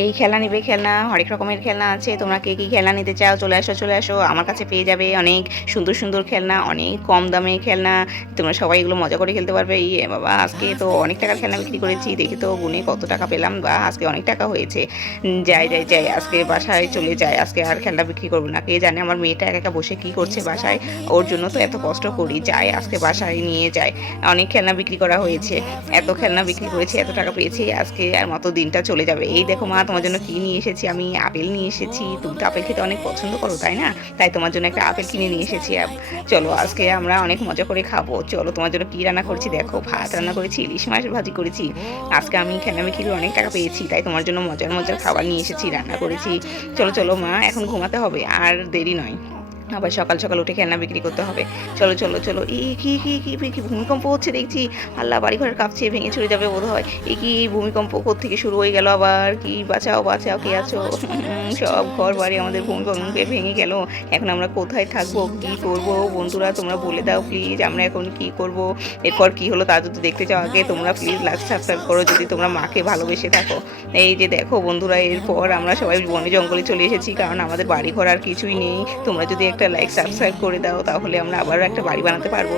এই খেলনা নিবে, খেলনা হরেক রকমের খেলনা আছে। তোমরা কে কী খেলনা নিতে চাও চলে আসো, চলে আসো। আমার কাছে পেয়ে যাবে অনেক সুন্দর সুন্দর খেলনা, অনেক কম দামে খেলনা। তোমরা সবাই এগুলো মজা করে খেলতে পারবে। ইয়ে বাবা, আজকে তো অনেক টাকার খেলনা বিক্রি করেছি। দেখি তো গুনে কত টাকা পেলাম, বা আজকে অনেক টাকা হয়েছে। যাই যাই যাই, আজকে বাসায় চলে যাই। আজকে আর খেলনা বিক্রি করবো না। কে জানে আমার মেয়েটা একা একা বসে কি করছে বাসায়। ওর জন্য তো এত কষ্ট করি। যাই আজকে বাসায় নিয়ে যাই। অনেক খেলনা বিক্রি করা হয়েছে। এত খেলনা বিক্রি করেছি, এত টাকা পেয়েছি। আজকে আর মতো দিনটা চলে যাবে। এই দেখো মা, তোমার জন্য কি নিয়ে এসেছি আমি। আপেল নিয়ে এসেছি। তুমি তো আপেল খেতে অনেক পছন্দ করো, তাই না? তাই তোমার জন্য একটা আপেল কিনে নিয়ে এসেছি। চলো আজকে আমরা অনেক মজা করে খাবো। চলো, তোমার জন্য কি রান্না করেছি দেখো। ভাত রান্না করেছি, ইলিশ মাছ ভাজি করেছি। আজকে আমি খেলনা বিক্রি করে অনেক টাকা পেয়েছি, তাই তোমার জন্য মজার মজার খাবার নিয়ে এসেছি, রান্না করেছি। চলো চলো মা, এখন ঘুমাতে হবে, আর দেরি নয়। আবার সকাল সকাল উঠে খেলনা বিক্রি করতে হবে। চলো চলো চলো। এই কি কি কি কি কি ভূমিকম্প হচ্ছে দেখছি। আল্লাহ, বাড়ি ঘরের কাঁপছে, ভেঙে চুরে যাবে বোধ হয়। এই কি ভূমিকম্প থেকে শুরু হয়ে গেল আবার? কি, বাঁচাও বাঁচাও, কে আছো? সব ঘর বাড়ি আমাদের ভূমিকম্পে ভেঙে গেল। এখন আমরা কোথায় থাকবো, কি করব? বন্ধুরা তোমরা বলে দাও প্লিজ, আমরা এখন কি করব? এরপর কি হলো তা যদি দেখতে চাও, আগে তোমরা প্লিজ লাইক সাবস্ক্রাইব করো যদি তোমরা মাকে ভালোবেসে থাকো। এই যে দেখো বন্ধুরা, এরপর আমরা সবাই বনে জঙ্গলে চলে এসেছি, কারণ আমাদের বাড়ি ঘর আর কিছুই নেই। তোমরা যদি একটা লাইক সাবস্ক্রাইব করে দাও, তাহলে আমরা আবারও একটা বাড়ি বানাতে পারবো।